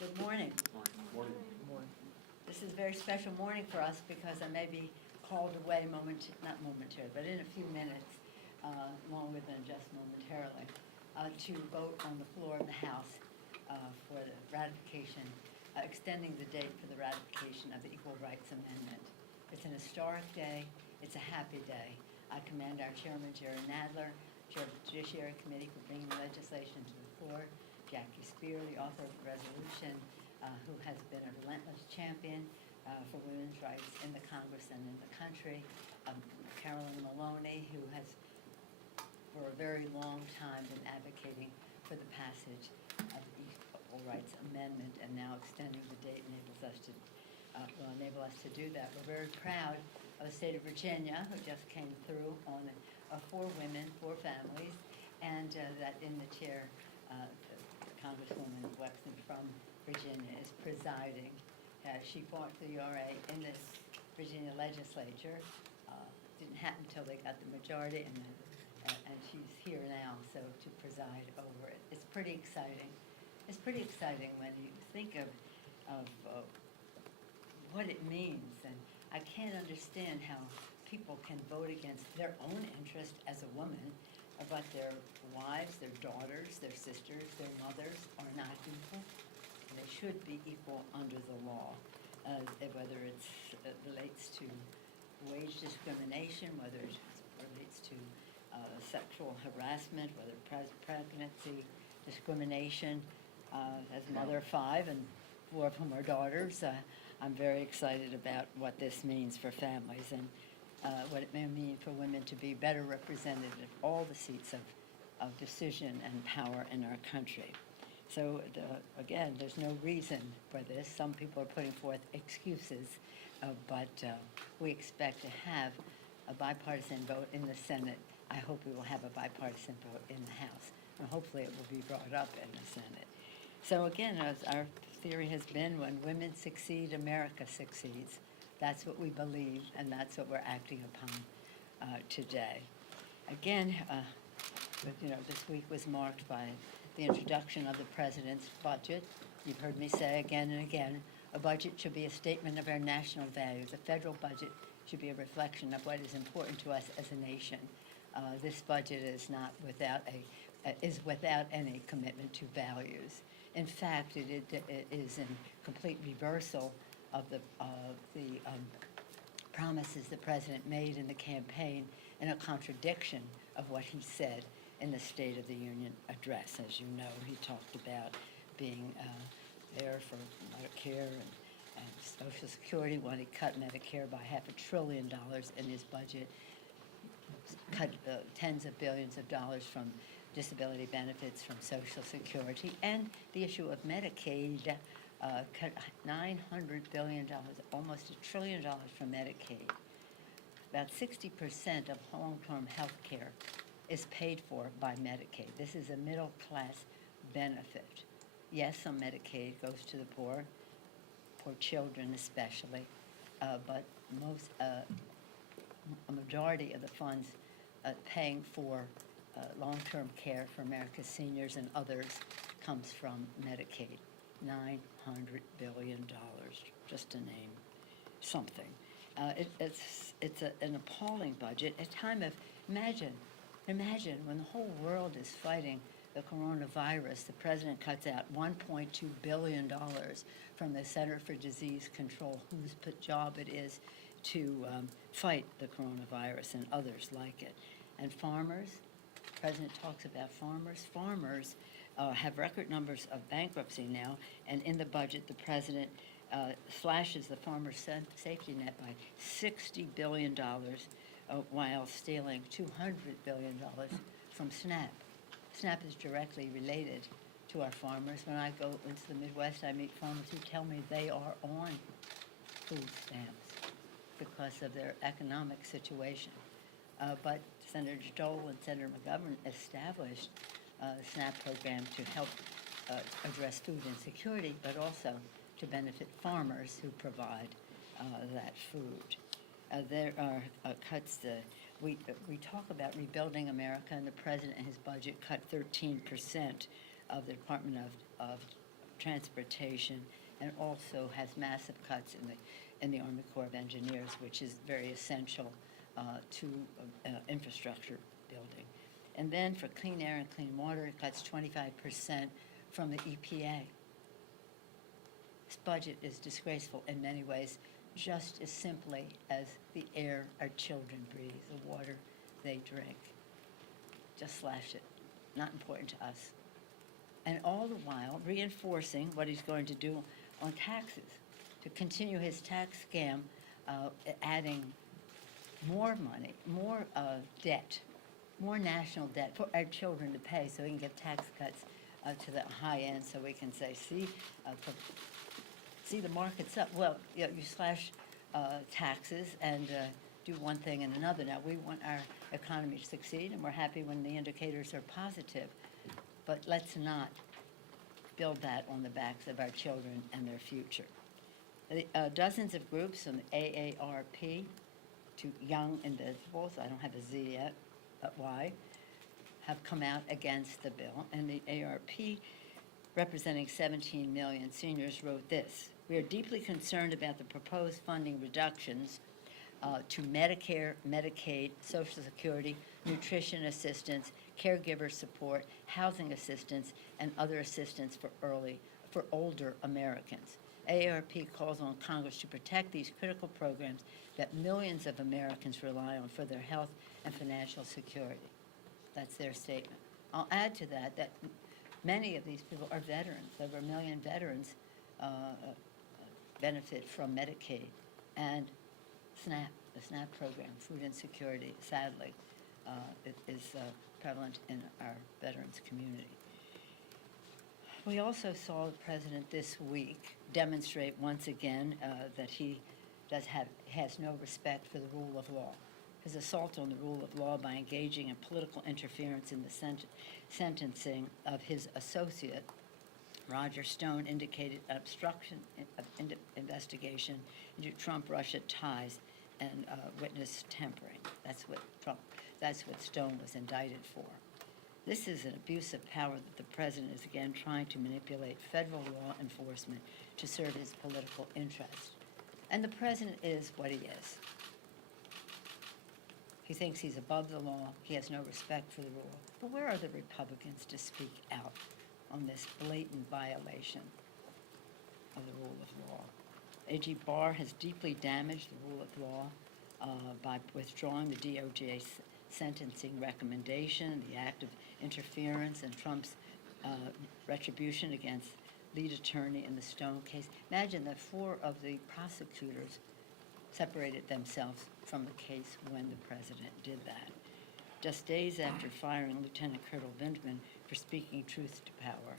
Good morning. Morning. This is a very special morning for us because I may be called away not momentarily, but in a few minutes, longer than just momentarily, to vote on the floor of the House for the ratification, extending the date for the ratification of the Equal Rights Amendment. It's an historic day. It's a happy day. I commend our Chairman, Jerry Nadler, Chair of the Judiciary Committee, for bringing the legislation to the floor, Jackie Spear, the author of the resolution, who has been a relentless champion for women's rights in the Congress and in the country, Carolyn Maloney, who has for a very long time been advocating for the passage of the Equal Rights Amendment, and now extending the date will enable us to do that. We're very proud of the state of Virginia, who just came through on 4 women, 4 families, and that in the chair, Congresswoman Wexton from Virginia is presiding. She fought for the RA in the Virginia legislature. Didn't happen until they got the majority, and she's here now, so to preside over it. It's pretty exciting. It's pretty exciting when you think of what it means, and I can't understand how people can vote against their own interest as a woman, but their wives, their daughters, their sisters, their mothers are not equal. They should be equal under the law, whether it relates to wage discrimination, whether it relates to sexual harassment, whether pregnancy discrimination. As a mother of 5 and 4 of whom are daughters, I'm very excited about what this means for families and what it may mean for women to be better represented at all the seats of decision and power in our country. So again, there's no reason for this. Some people are putting forth excuses, but we expect to have a bipartisan vote in the Senate. I hope we will have a bipartisan vote in the House, and hopefully it will be brought up in the Senate. So again, as our theory has been, when women succeed, America succeeds. That's what we believe, and that's what we're acting upon today. Again, this week was marked by the introduction of the president's budget. You've heard me say again and again, a budget should be a statement of our national values. A federal budget should be a reflection of what is important to us as a nation. This budget is not without any commitment to values. In fact, it is in complete reversal of the promises the president made in the campaign, and a contradiction of what he said in the State of the Union address. As you know, he talked about being there for Medicare and Social Security when he cut Medicare by $500 billion in his budget, cut tens of billions of dollars from disability benefits from Social Security, and the issue of Medicaid, cut $900 billion, almost $1 trillion from Medicaid. About 60% of long-term health care is paid for by Medicaid. This is a middle-class benefit. Yes, some Medicaid goes to the poor children especially, but a majority of the funds paying for long-term care for America's seniors and others comes from Medicaid. $900 billion, just to name something. It's an appalling budget. A time of, imagine when the whole world is fighting the coronavirus, the president cuts out $1.2 billion from the Center for Disease Control, whose job it is to fight the coronavirus and others like it. And farmers, the president talks about farmers. Farmers have record numbers of bankruptcy now, and in the budget, the president slashes the farmer safety net by $60 billion while stealing $200 billion from SNAP. SNAP is directly related to our farmers. When I go into the Midwest, I meet farmers who tell me they are on food stamps because of their economic situation. But Senator Dole and Senator McGovern established the SNAP program to help address food insecurity, but also to benefit farmers who provide that food. There are cuts. We talk about rebuilding America, and the president in his budget cut 13% of the Department of transportation, and also has massive cuts in the Army Corps of Engineers, which is very essential to infrastructure building. And then for clean air and clean water, it cuts 25% from the EPA. This budget is disgraceful in many ways, just as simply as the air our children breathe, the water they drink. Just slash it. Not important to us. And all the while reinforcing what he's going to do on taxes, to continue his tax scam, adding more money, more debt, more national debt for our children to pay so we can give tax cuts to the high end so we can say, see the market's up. Well, you slash taxes and do one thing and another. Now, we want our economy to succeed, and we're happy when the indicators are positive. But let's not build that on the backs of our children and their future. Dozens of groups from the AARP to Young Invisibles, I don't have a Z yet, but Y, have come out against the bill. And the AARP, representing 17 million seniors, wrote this: "We are deeply concerned about the proposed funding reductions to Medicare, Medicaid, Social Security, nutrition assistance, caregiver support, housing assistance, and other assistance for older Americans. AARP calls on Congress to protect these critical programs that millions of Americans rely on for their health and financial security." That's their statement. I'll add to that that many of these people are veterans. Over 1 million veterans benefit from Medicaid and SNAP, the SNAP program, food insecurity, sadly, is prevalent in our veterans community. We also saw the president this week demonstrate once again that he has no respect for the rule of law. His assault on the rule of law by engaging in political interference in the sentencing of his associate, Roger Stone, indicated obstruction of investigation into Trump-Russia ties and witness tampering. That's what Stone was indicted for. This is an abuse of power that the president is again trying to manipulate federal law enforcement to serve his political interests. And the president is what he is. He thinks he's above the law. He has no respect for the rule. But where are the Republicans to speak out on this blatant violation of the rule of law? A.G. Barr has deeply damaged the rule of law by withdrawing the DOJ sentencing recommendation, the act of interference, and Trump's retribution against lead attorney in the Stone case. Imagine that 4 of the prosecutors separated themselves from the case when the president did that. Just days after firing Lieutenant Colonel Vindman for speaking truth to power,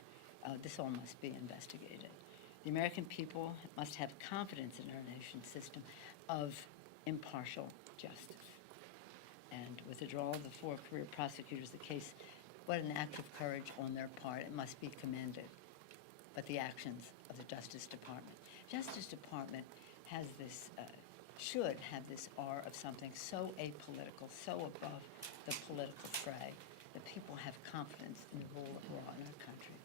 this all must be investigated. The American people must have confidence in our nation's system of impartial justice. And with the withdrawal of the 4 career prosecutors, the case, what an act of courage on their part. It must be commended. But the actions of the Justice Department. Justice Department has this, should have this air of something so apolitical, so above the political fray, that people have confidence in the rule of law in our country.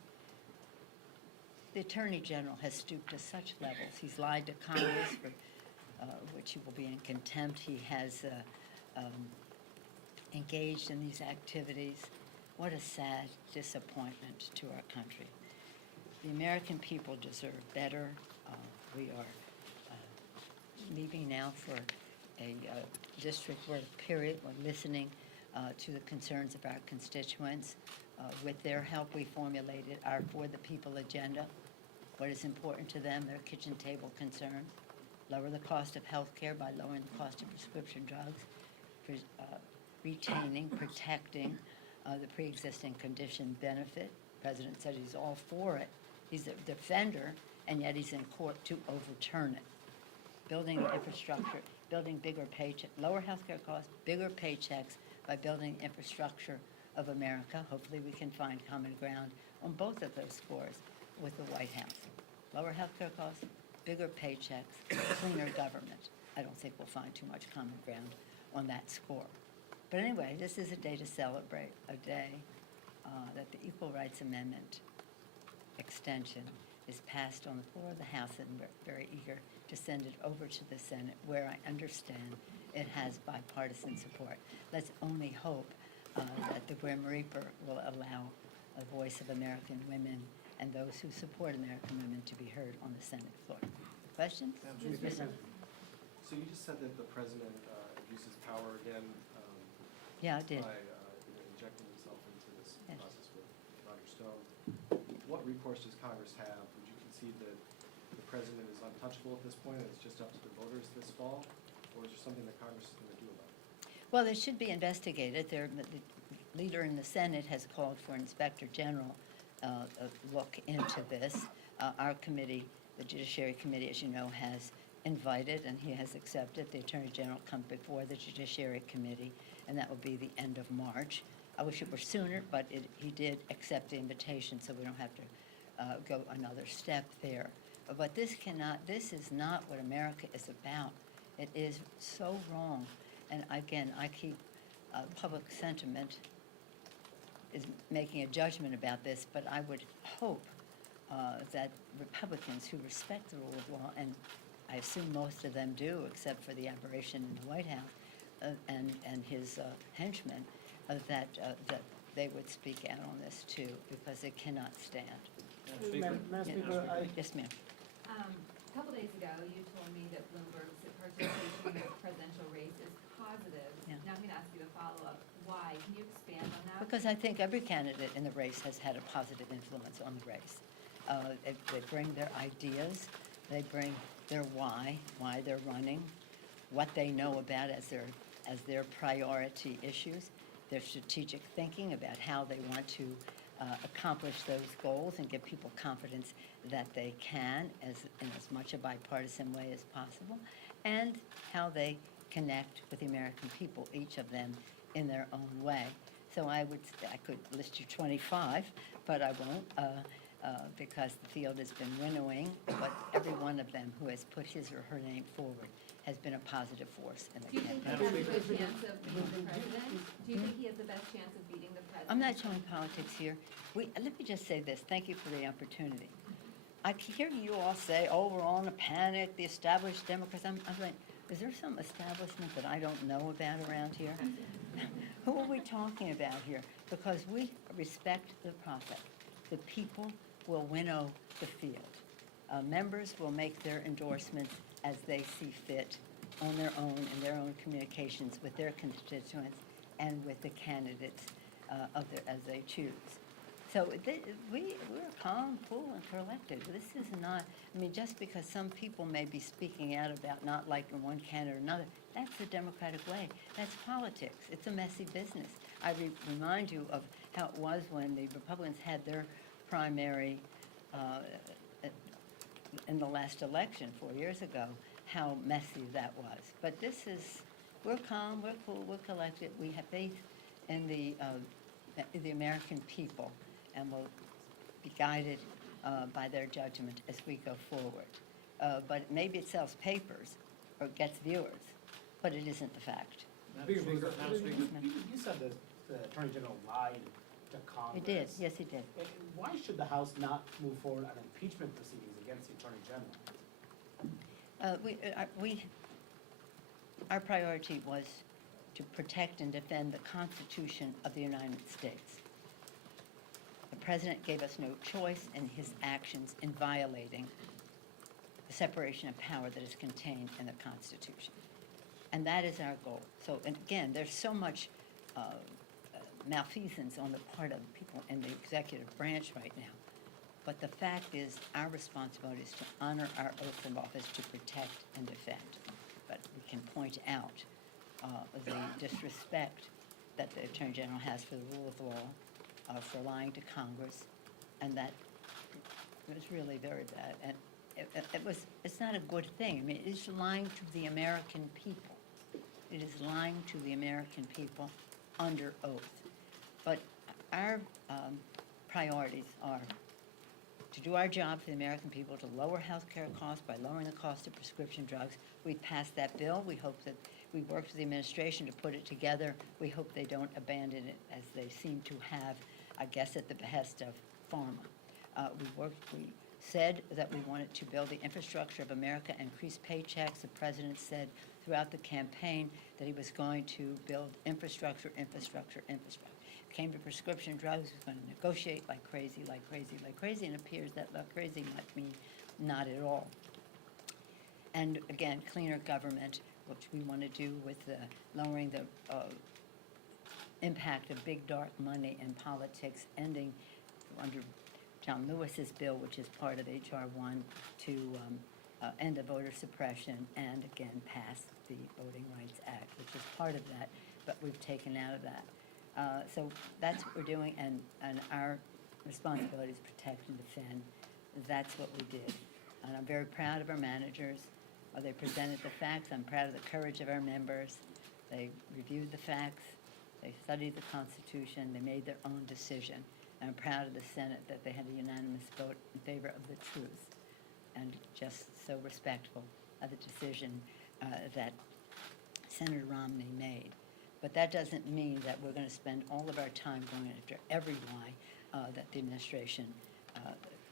The Attorney General has stooped to such levels. He's lied to Congress, for which he will be in contempt. He has engaged in these activities. What a sad disappointment to our country. The American people deserve better. We are leaving now for a district work period. We're listening to the concerns of our constituents. With their help, we formulated our For the People agenda. What is important to them, their kitchen table concerns. Lower the cost of health care by lowering the cost of prescription drugs. Retaining, protecting the pre-existing condition benefit. The president said he's all for it. He's a defender, and yet he's in court to overturn it. Building infrastructure, building bigger paychecks, lower healthcare costs, bigger paychecks by building infrastructure of America. Hopefully we can find common ground on both of those scores with the White House. Lower healthcare costs, bigger paychecks, cleaner government. I don't think we'll find too much common ground on that score. But anyway, this is a day to celebrate, a day that the Equal Rights Amendment extension is passed on the floor of the House, and we're very eager to send it over to the Senate, where I understand it has bipartisan support. Let's only hope that the Grim Reaper will allow the voice of American women and those who support American women to be heard on the Senate floor. Questions? Yes, sir. So you just said that the president abuses power again Yeah, I did. by injecting himself into this Yes. process with Roger Stone. What recourse does Congress have? Would you concede that the president is untouchable at this point and it's just up to the voters this fall? Or is there something that Congress is going to do about it? Well, it should be investigated. The leader in the Senate has called for an inspector general look into this. Our committee, the Judiciary Committee, as you know, has invited, and he has accepted, the Attorney General come before the Judiciary Committee, and that will be the end of March. I wish it were sooner, but he did accept the invitation, so we don't have to go another step there. But this is not what America is about. It is so wrong. And again, I keep public sentiment is making a judgment about this, but I would hope that Republicans who respect the rule of law, and I assume most of them do, except for the aberration in the White House and his henchmen, that they would speak out on this too, because it cannot stand. Madam Speaker, Yes, ma'am. A couple days ago, you told me that Bloomberg's participation in the presidential race is positive. Yeah. Now I'm going to ask you to follow up. Why? Can you expand on that? Because I think every candidate in the race has had a positive influence on the race. They bring their ideas, they bring their why they're running, what they know about as their priority issues, their strategic thinking about how they want to accomplish those goals and give people confidence that they can in as much a bipartisan way as possible, and how they connect with the American people, each of them in their own way. So I could list you 25, but I won't because the field has been winnowing, but every one of them who has put his or her name forward has been a positive force in the Do you think he campaign. has a good chance of beating the president? Do you think he has the best chance of beating the president? I'm not showing politics here. Let me just say this. Thank you for the opportunity. I hear you all say, oh, we're all in a panic, the established Democrats. I'm like, is there some establishment that I don't know about around here? Who are we talking about here? Because we respect the process. The people will winnow the field. Members will make their endorsements as they see fit on their own, in their own communications with their constituents and with the candidates as they choose. So we're calm, cool, and collected. This is not, I mean, just because some people may be speaking out about not liking one candidate or another, that's the Democratic way. That's politics. It's a messy business. I remind you of how it was when the Republicans had their primary in the last election 4 years ago, how messy that was. But we're calm, we're cool, we're collected. We have faith in the American people, and will be guided by their judgment as we go forward. But maybe it sells papers or gets viewers, but it isn't the fact. You said that the Attorney General lied to Congress. He did, yes, he did. Why should the House not move forward on impeachment proceedings against the Attorney General? Our priority was to protect and defend the Constitution of the United States. The President gave us no choice in his actions in violating the separation of power that is contained in the Constitution. And that is our goal. So, and again, there's so much malfeasance on the part of people in the executive branch right now. But the fact is, our responsibility is to honor our oath of office to protect and defend. But we can point out the disrespect that the Attorney General has for the rule of law, for lying to Congress, and that was really very bad. And it's not a good thing. I mean, it is lying to the American people. It is lying to the American people under oath. But our priorities are to do our job for the American people, to lower health care costs by lowering the cost of prescription drugs. We passed that bill. We hope that we worked with the administration to put it together. We hope they don't abandon it as they seem to have, I guess, at the behest of pharma. We said that we wanted to build the infrastructure of America, increase paychecks. The president said throughout the campaign that he was going to build infrastructure, infrastructure, infrastructure. Came to prescription drugs, he was going to negotiate like crazy, like crazy, like crazy, and it appears that like crazy might mean not at all. And again, cleaner government, which we want to do with lowering the impact of big dark money in politics, ending under John Lewis's bill, which is part of H.R. 1, to end the voter suppression, and again, pass the Voting Rights Act, which is part of that, but we've taken out of that. So that's what we're doing, and our responsibility is protect and defend. That's what we did. And I'm very proud of our managers. They presented the facts. I'm proud of the courage of our members. They reviewed the facts. They studied the Constitution. They made their own decision. And I'm proud of the Senate that they had a unanimous vote in favor of the truth, and just so respectful of the decision that Senator Romney made. But that doesn't mean that we're going to spend all of our time going after every lie that the administration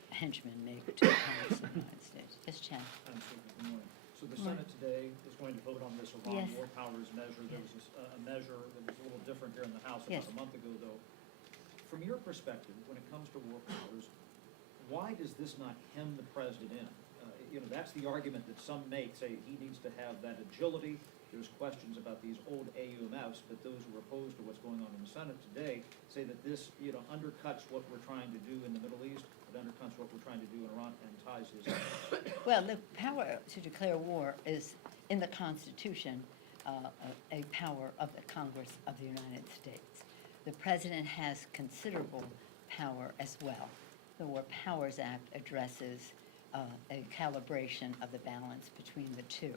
henchmen make to the Congress of the United States. Yes, Chad? Madam Speaker, good morning. So the Senate today is going to vote on this Iran Yes. war powers measure. There was a measure that was a little different here in the House Yes. about a month ago, though. From your perspective, when it comes to war powers, why does this not hem the president in? That's the argument that some make, say he needs to have that agility. There's questions about these old AUMFs, but those who are opposed to what's going on in the Senate today say that this, undercuts what we're trying to do in the Middle East, it undercuts what we're trying to do in Iran, and ties his hands. Well, the power to declare war is in the Constitution, a power of the Congress of the United States. The president has considerable power as well. The War Powers Act addresses a calibration of the balance between the two.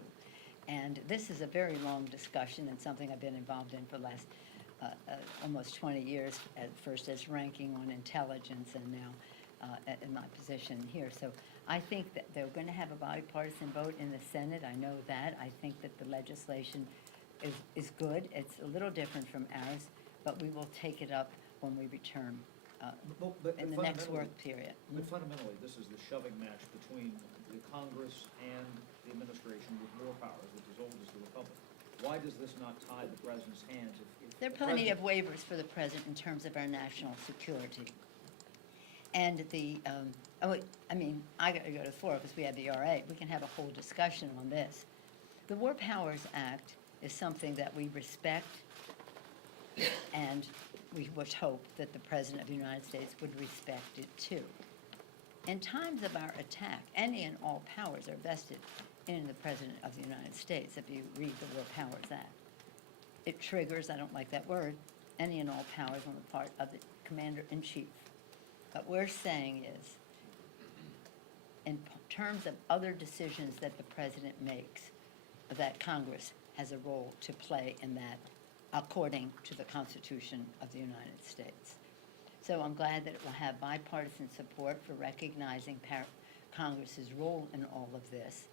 And this is a very long discussion and something I've been involved in for the last almost 20 years, at first as ranking on intelligence and now in my position here. So I think that they're going to have a bipartisan vote in the Senate. I know that. I think that the legislation is good. It's a little different from ours, but we will take it up when we return But in the next fundamentally- work period. But fundamentally, this is the shoving match between the Congress and the administration with more powers, which is old as the Republic. Why does this not tie the president's hands? If There are the plenty of president- waivers for the president in terms of our national security. And I got to go to the floor because we have the RA. We can have a whole discussion on this. The War Powers Act is something that we respect, and we would hope that the President of the United States would respect it too. In times of our attack, any and all powers are vested in the President of the United States, if you read the War Powers Act. It triggers, I don't like that word, any and all powers on the part of the Commander-in-Chief. What we're saying is, in terms of other decisions that the President makes, that Congress has a role to play in that, according to the Constitution of the United States. So I'm glad that it will have bipartisan support for recognizing Congress's role in all of this.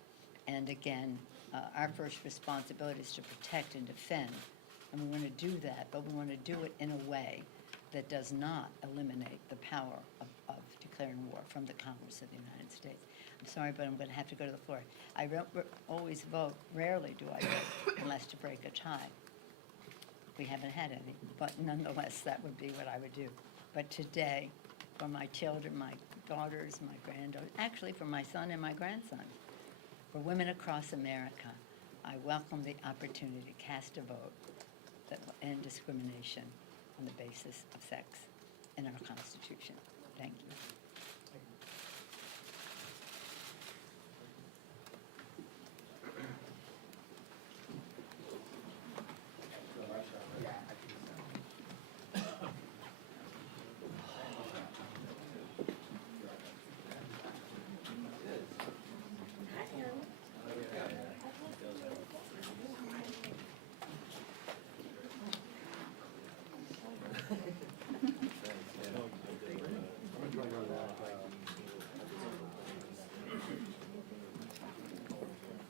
And again, our first responsibility is to protect and defend. And we want to do that, but we want to do it in a way that does not eliminate the power of declaring war from the Congress of the United States. I'm sorry, but I'm going to have to go to the floor. I don't always vote. Rarely do I vote unless to break a tie. We haven't had any, but nonetheless, that would be what I would do. But today, for my children, my daughters, my granddaughters, actually for my son and my grandson, for women across America, I welcome the opportunity to cast a vote that will end discrimination on the basis of sex in our Constitution.